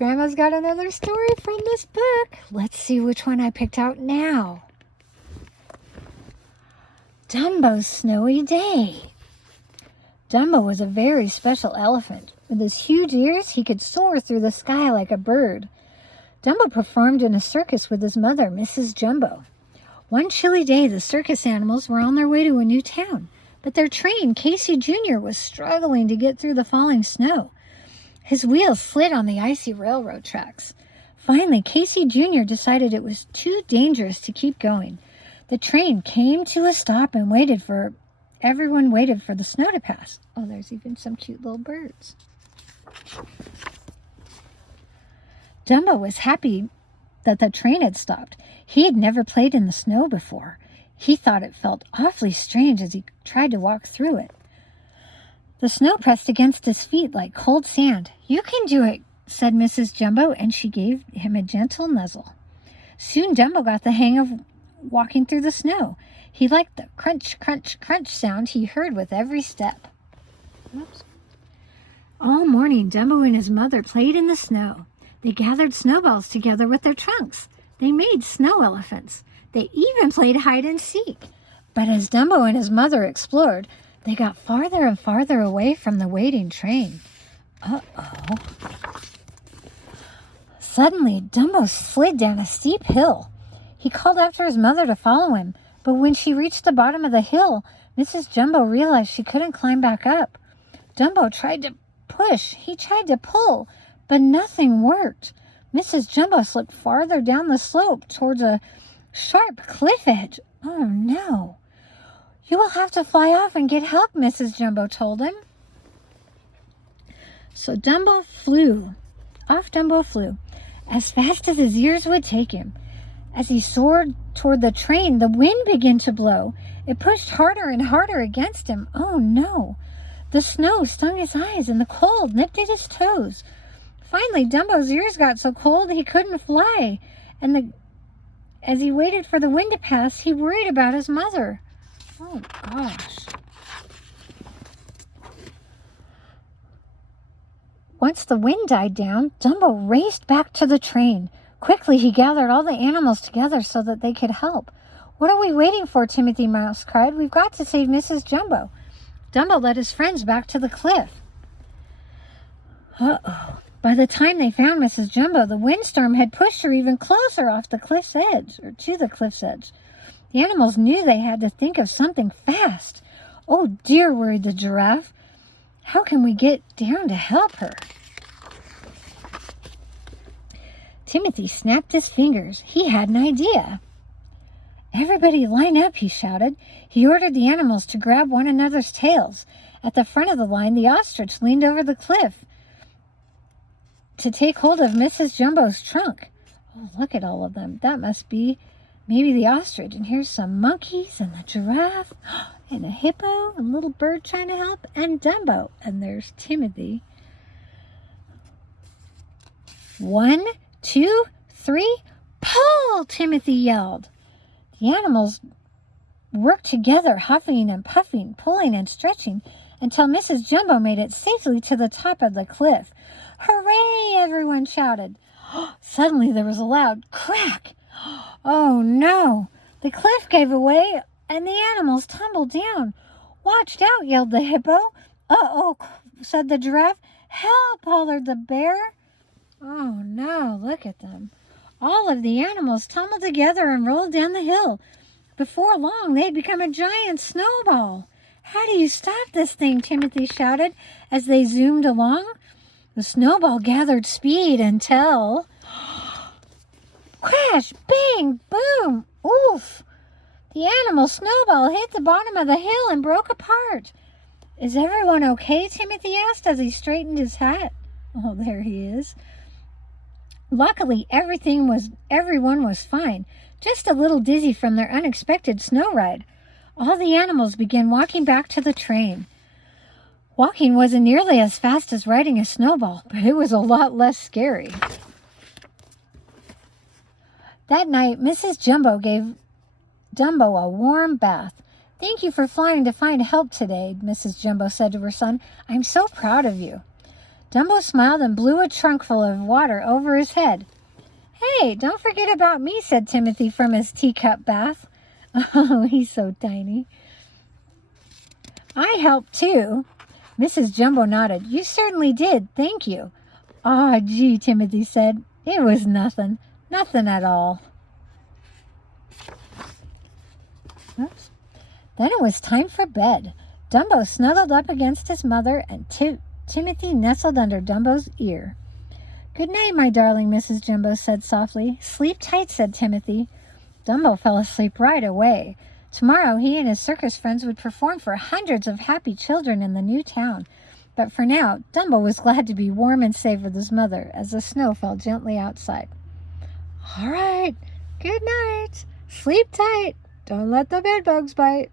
Grandma's got another story from this book. Let's see which one I picked out now. Dumbo's Snowy Day. Dumbo was a very special elephant. With his huge ears, he could soar through the sky like a bird. Dumbo performed in a circus with his mother, Mrs. Jumbo. One chilly day, the circus animals were on their way to a new town, but their train, Casey Jr., was struggling to get through the falling snow. His wheels slid on the icy railroad tracks. Finally, Casey Jr. decided it was too dangerous to keep going. The train came to a stop and everyone waited for the snow to pass. Oh, there's even some cute little birds. Dumbo was happy that the train had stopped. He had never played in the snow before. He thought it felt awfully strange as he tried to walk through it. The snow pressed against his feet like cold sand. "You can do it," said Mrs. Jumbo, and she gave him a gentle nuzzle. Soon Dumbo got the hang of walking through the snow. He liked the crunch, crunch, crunch sound he heard with every step. Oops. All morning, Dumbo and his mother played in the snow. They gathered snowballs together with their trunks. They made snow elephants. They even played hide and seek. But as Dumbo and his mother explored, they got farther and farther away from the waiting train. Uh-oh. Suddenly, Dumbo slid down a steep hill. He called after his mother to follow him, but when she reached the bottom of the hill, Mrs. Jumbo realized she couldn't climb back up. Dumbo tried to push. He tried to pull, but nothing worked. Mrs. Jumbo slipped farther down the slope towards a sharp cliff edge. Oh, no. "You will have to fly off and get help," Mrs. Jumbo told him. So Dumbo flew. Off Dumbo flew, as fast as his ears would take him. As he soared toward the train, the wind began to blow. It pushed harder and harder against him. Oh, no. The snow stung his eyes, and the cold nipped at his toes. Finally, Dumbo's ears got so cold he couldn't fly, and as he waited for the wind to pass, he worried about his mother. Oh, gosh. Once the wind died down, Dumbo raced back to the train. Quickly, he gathered all the animals together so that they could help. "What are we waiting for?" Timothy Mouse cried. "We've got to save Mrs. Jumbo." Dumbo led his friends back to the cliff. Uh-oh. By the time they found Mrs. Jumbo, the windstorm had pushed her even closer off the cliff's edge, or to the cliff's edge. The animals knew they had to think of something fast. "Oh dear," worried the giraffe. "How can we get down to help her?" Timothy snapped his fingers. He had an idea. "Everybody line up," he shouted. He ordered the animals to grab one another's tails. At the front of the line, the ostrich leaned over the cliff to take hold of Mrs. Jumbo's trunk. Oh, look at all of them. That must be maybe the ostrich. And here's some monkeys and the giraffe and a hippo, a little bird trying to help, and Dumbo. And there's Timothy. 1, 2, 3, pull! Timothy yelled. The animals worked together, huffing and puffing, pulling and stretching, until Mrs. Jumbo made it safely to the top of the cliff. "Hooray!" everyone shouted. Suddenly there was a loud crack. Oh no! The cliff gave away and the animals tumbled down. "Watch out!" yelled the hippo. "Uh-oh!" said the giraffe. "Help!" hollered the bear. Oh no, look at them. All of the animals tumbled together and rolled down the hill. Before long, they'd become a giant snowball. "How do you stop this thing?" Timothy shouted as they zoomed along. The snowball gathered speed until... crash! Bang! Boom! Oof! The animal snowball hit the bottom of the hill and broke apart. "Is everyone okay?" Timothy asked as he straightened his hat. Oh, there he is. Luckily, everyone was fine, just a little dizzy from their unexpected snow ride. All the animals began walking back to the train. Walking wasn't nearly as fast as riding a snowball, but it was a lot less scary. That night, Mrs. Jumbo gave Dumbo a warm bath. "Thank you for flying to find help today," Mrs. Jumbo said to her son. "I'm so proud of you." Dumbo smiled and blew a trunkful of water over his head. "Hey, don't forget about me," said Timothy from his teacup bath. Oh, he's so tiny. "I helped too." Mrs. Jumbo nodded. "You certainly did. Thank you." "Aw, gee," Timothy said. "It was nothing. Nothing at all." Oops. Then it was time for bed. Dumbo snuggled up against his mother, and Timothy nestled under Dumbo's ear. "Good night, my darling," Mrs. Jumbo said softly. "Sleep tight," said Timothy. Dumbo fell asleep right away. Tomorrow he and his circus friends would perform for hundreds of happy children in the new town. But for now, Dumbo was glad to be warm and safe with his mother as the snow fell gently outside. "All right, good night. Sleep tight. Don't let the bedbugs bite."